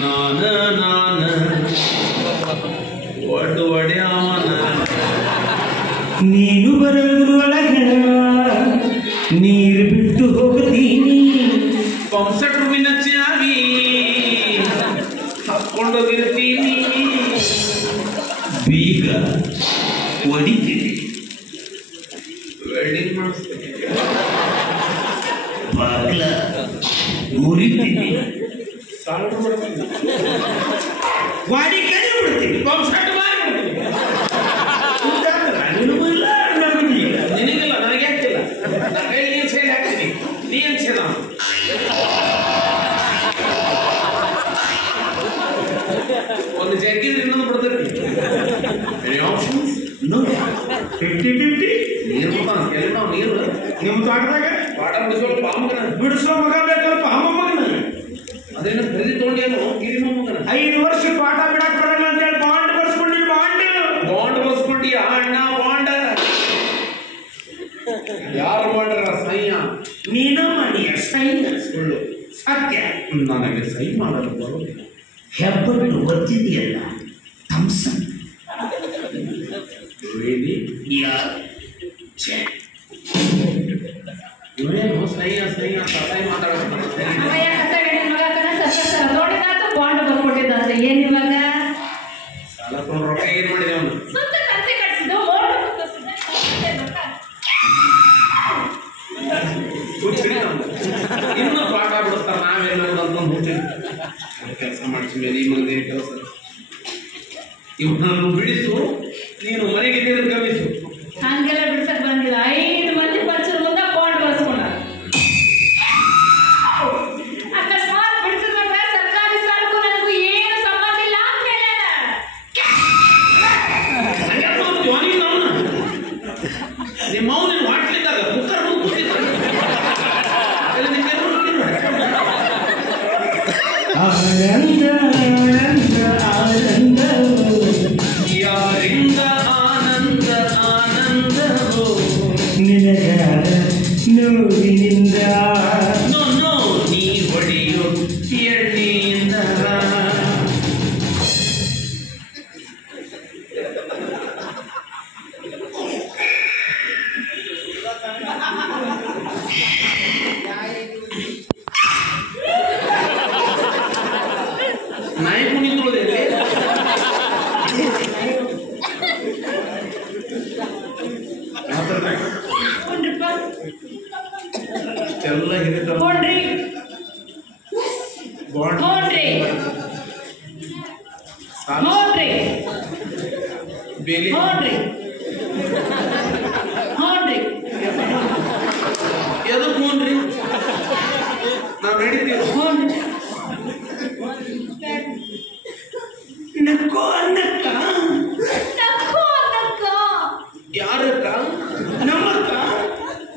ನಾನ ಒಡ್ಡು ಒಡೆಯವನ ನೀನು ಬರೋದ್ರೊಳಗೆ ನೀರು ಬಿಟ್ಟು ಹೋಗ್ತೀನಿ ಪಂಪ್ಸೆಟ್ ರೂಮಿನ ಚಾವಿ ಹಾಕೊಂಡೋಗಿರ್ತೀನಿ ಬೀಗ ಹೊಡಿತೀನಿ ವೆಲ್ಡಿಂಗ್ ಮಾಡಿಸ್ತೀನಿ ಬಾಗ್ಲ ಮುರಿತೀನಿ ಸಾಲ್ಟ್ ಮಾಡ್ತೀನಿ ಗಾಡಿ ಕೈ ಬಿಡ್ತೀನಿ ಪಂಪ್ಸೆಟ್ ಮಾರಿಬಿಡ್ತೀನಿ ನಿನಗಿಲ್ಲ ನನಗೆ ಆಗ್ತಿಲ್ಲ ನನ್ನ ಕೈಲಿ ನೀನು ಸೇಲ್ ಹಾಕ್ತೀನಿ ನೀನು ಸೇಲ ಒಂದು ಜಗ್ಗಿದ್ರೆ ಇನ್ನೊಂದು ಬಿಡ್ತೈತಿ ಆಪ್ಷನ್ಸ್ ನೋಡಿ 50-50 ನೀರು ಎಲ್ಲ ನೀರು ನಿಮ್ಮ ತೋಟದಾಗ ಪಾಠ ಬಿಡಿಸೋ ಮಗ ಬೇಕಲ್ಪ ಅಮ್ಮ ಮಗನ ಅದೇನು ಖರೀದಿ ತೊಗೊಂಡೇನು ಗಿರಿಮ ಮಗನ 5 ವರ್ಷ ಪಾಠ ಬಿಡಕ್ ಬರಲ್ಲ ಅಂತ ಹೇಳಿ ಬಾಂಡ್ ಬರ್ಸ್ಕೊಂಡಿ ಬಾಂಡ್ ಬರ್ಸ್ಕೊಂಡಿ ಅಣ್ಣ ಬಾಂಡ್ ಯಾರು ಮಾಡ್ರ ಸಹ್ಯ ನೀನು ಮಾಡಿಯ ಸಹ್ಯ ಸುಳ್ಳು ಸತ್ಯ ನನಗೆ ಸಹಿ ಮಾಡಲು ಬರೋದಿಲ್ಲ ಹೆಬ್ಬಟ್ಟು ಒತ್ತಿದೆಯಲ್ಲ ಥಮ್ಸನ್ ಇವನೇನು ಸಹ್ಯ ಸಹಿ ಮಾತಾಡ್ತಾರೆ ಬಾಂಡ್ ಬರ್ಕೊಟ್ಟಿದ್ದಂತೆ ಏನ್ ಇವಾಗ ಸಾಲ ತಗೊಂಡು ರೊಕ್ಕ ಏನ್ ಮಾಡಿದೆ ಅವನು ಇನ್ನು ಪಾಠ ಬಿಡಿಸ್ತಾರ ನಾವೆಲ್ಲ ಹೋಗ್ತೀವಿ ಕೆಲಸ ಮಾಡಿಸ್ಮೇಲೆ ಈ ಮಂದಿರ ಕೆಲಸ ಇವನನ್ನು ಬಿಡಿಸು ನೀನು ಮನೆಗೆ ನೀರು ಗಮಿಸು ಹಂಗೆಲ್ಲ ಬಿಡ್ಸಕ್ ಬಂದಿಲ್ಲ 5 ಮಂದಿ ಪರಿಚಯ ಮುಂದೆ ಬಾಂಡ್ ಬಳಸ್ಕೊಂಡ ಅಕಸ್ಮಾತ್ ಬಿಡಿಸಿದ್ರೆ ಸರ್ಕಾರಿ ಸಾಲಕ್ಕೂ ನನಗೂ ಏನು ಸಂಬಂಧ ಇಲ್ಲ ಅಂತ ಹೇಳ್ಯಾರ ನಿಮ್ಮ ಮೌನ ಮಾಡ್ಲಿಕ್ಕಾಗ ಕುಕ್ಕರ್ ಆನಂದ ಆನಂದ ಯಾರಿಂದ ಆನಂದ ಆನಂದವೋ ನಿನಗಾದ ನೋವಿನಿಂದ ನೋ ನೀ ಹೊಡೆಯೋ ಎಣ್ಣೆಯಿಂದ ನಾಯಿ ಕುಣಿತೋದೆ ಎಲ್ಲ ಹಿಡಿತ ಬೇಲಿ ಎದಕ್ ಹೋನ್ರಿ ನಾವ್ ನಡೀತೀವಿ ನಕ್ಕೋ ಅನ್ನಕ್ಕ ಯಾರಕ್ಕ ನಮ್ಮಕ್ಕ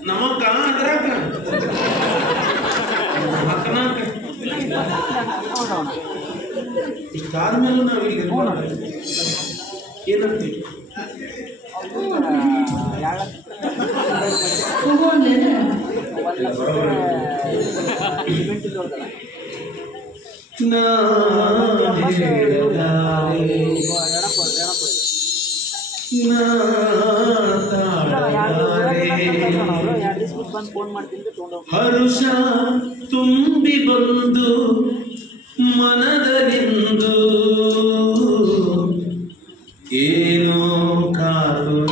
ನಮಕ್ಕ ಅದ್ರಕ್ಕ ಅಕ್ಕನಕ್ಕ ಇಷ್ಟಾದ್ಮೇಲೆ ನಾವು ಇಲ್ಲಿ ಏನಂತೀವಿ ಹರುಷ ತುಂಬಿ ಬಂದು ಮನದಲ್ಲಿಂದು ಏನೋ ಕಾತುರ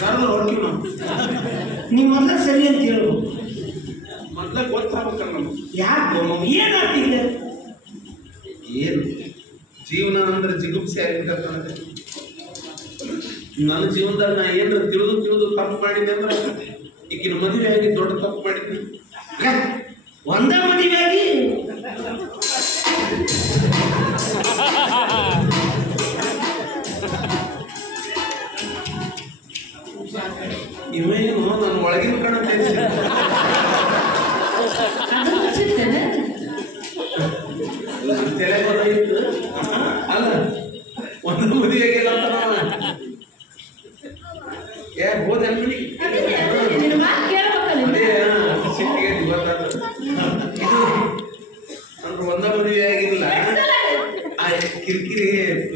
ಸರಳ ಹೊರಟಿ ನೀವು ಮೊದಲ ಸರಿ ಅಂತ ಹೇಳು ಮೊದ್ಲ ಗೊತ್ತಾಗ್ಬೇಕಲ್ಲ ನಮ್ಗೆ ಯಾಕೆ ಏನಾಗ್ತಿಲ್ಲ ಏನು ಜೀವನ ಅಂದ್ರೆ ಜಿಗುಪ್ಸೆ ಆಗಿರ್ತದೆ ನನ್ನ ಜೀವನದಾಗ ನಾ ಏನಾರ ತಿಳಿದು ತಪ್ಪು ಮಾಡಿದ್ದೆ ಅಂದ್ರೆ ಈಗಿನ ಮದುವೆ ಆಗಿ ದೊಡ್ಡ ತಪ್ಪು ಮಾಡಿದ್ದೆ ಒಂದ ಮದುವೆ ಆಗಿ ಇವೇನು ನಾನು ಒಳಗಿನ ಕಣ ತಲೆ ಗೊತ್ತಾಗಿತ್ತು ಅಲ್ಲ ಒಂದು ಮದುವೆ ಆಗಿಲ್ಲ ಅಂತ ಹೋದ ಕೇಳ್ಬೇಕಲ್ಲ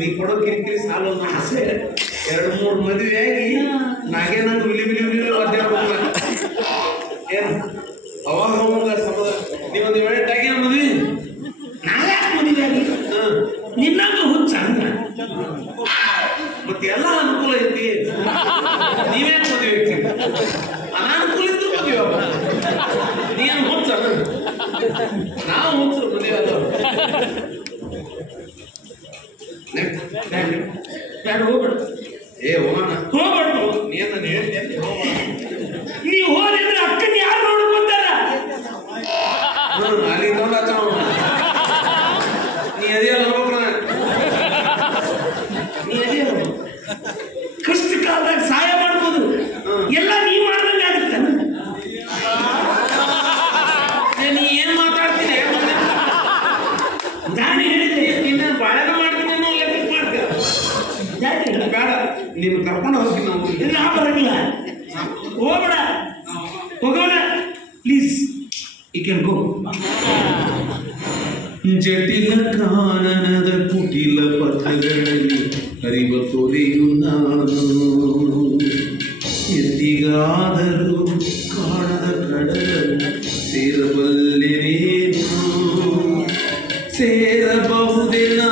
ನೀ ಕೊಡೋ ಕಿರಿಕಿರಿ ಸಾಲು ಅನ್ನೋ ಆಸೆ 2-3 ಮದುವೆ ಆಗಿ ನಾಗೇ ನಂಗೆ ವಿಲಿ ವಿಲಿ ವಿಲಿ ಒದ್ದಾಡ್ಬೇಕು ಏನು ಅವಾಗ ಅವಾಗ ಸಮದ ನೀವೊಂದು ವೇಟಾಗಿ ಮದುವೆ ನಾಳೆ ಮದುವೆ ಆಗಿ ನಿನ್ನಂಗ ಹುಚ್ಚ ಅಂದ ಮತ್ತೆ ಎಲ್ಲ ಅನುಕೂಲ ಐತಿ ನೀವೇ ಮದುವೆ ಆಗ್ತೀವಿ ಅನಾನುಕೂಲ ಇದ್ದು ಮದುವೆ ನೀನು ಹುಚ್ಚ ನಾವು ಹುಚ್ಚರು ಮದುವೆ ಅಲ್ಲ ಹೋಗ್ಬೇಡ ಏ ಹೋಗೋಣ ಹೋಗ್ಬಾರ್ದು ನೀನು ನಾನು ಹೇಳ್ತೇನೆ ನೀವು ಹೋದ್ರೆ ಅಕ್ಕನ ಯಾರು ನೋಡ್ಕೊಂತಾರ ಅಲ್ಲಿ ನೋಡ ನೀ ಅದಿಯಲ್ಲ ನೋಡ್ರ ಕಷ್ಟ ಕಾಲದಾಗ ಸಹಾಯ ಮಾಡ್ಬೋದು ಎಲ್ಲ ನೀವ್ ಮಾಡ್ದಂಗ ಆಗುತ್ತೆ ನೀ ಏನ್ ಮಾತಾಡ್ತೀನಿ ನಾನು ಹೇಳಿದೆ ಇನ್ನ ಬಾಳೆನ ಮಾಡ್ತೀನಿ ಅನ್ನೋ ಲೆಕ್ಕ ಮಾಡ್ತೀರ ಯಾಕೆ ಬೇಡ ನೀನು ಕರ್ಕೊಂಡು ಹೋಗ್ತೀನಿ ನಾವು ನಾ ಬರಂಗಿಲ್ಲ ಹೋಗ್ಬೇಡ ಹೋಗೋಣ ಪ್ಲೀಸ್ ಯು ಕ್ಯಾನ್ ಗೋ ಜಟಿಲ ಕಾನನದ ಕುಟಿಲ ಪಥಗಳಲ್ಲಿ ಹರಿವ ತೊರೆಯು ನಾನು ಎಂದಿಗಾದರೂ ಕಾಣದ ಕಡಲನ್ನು ಸೇರಬಲ್ಲೆನೇನು ಸೇರಬಹುದೇ ನಾ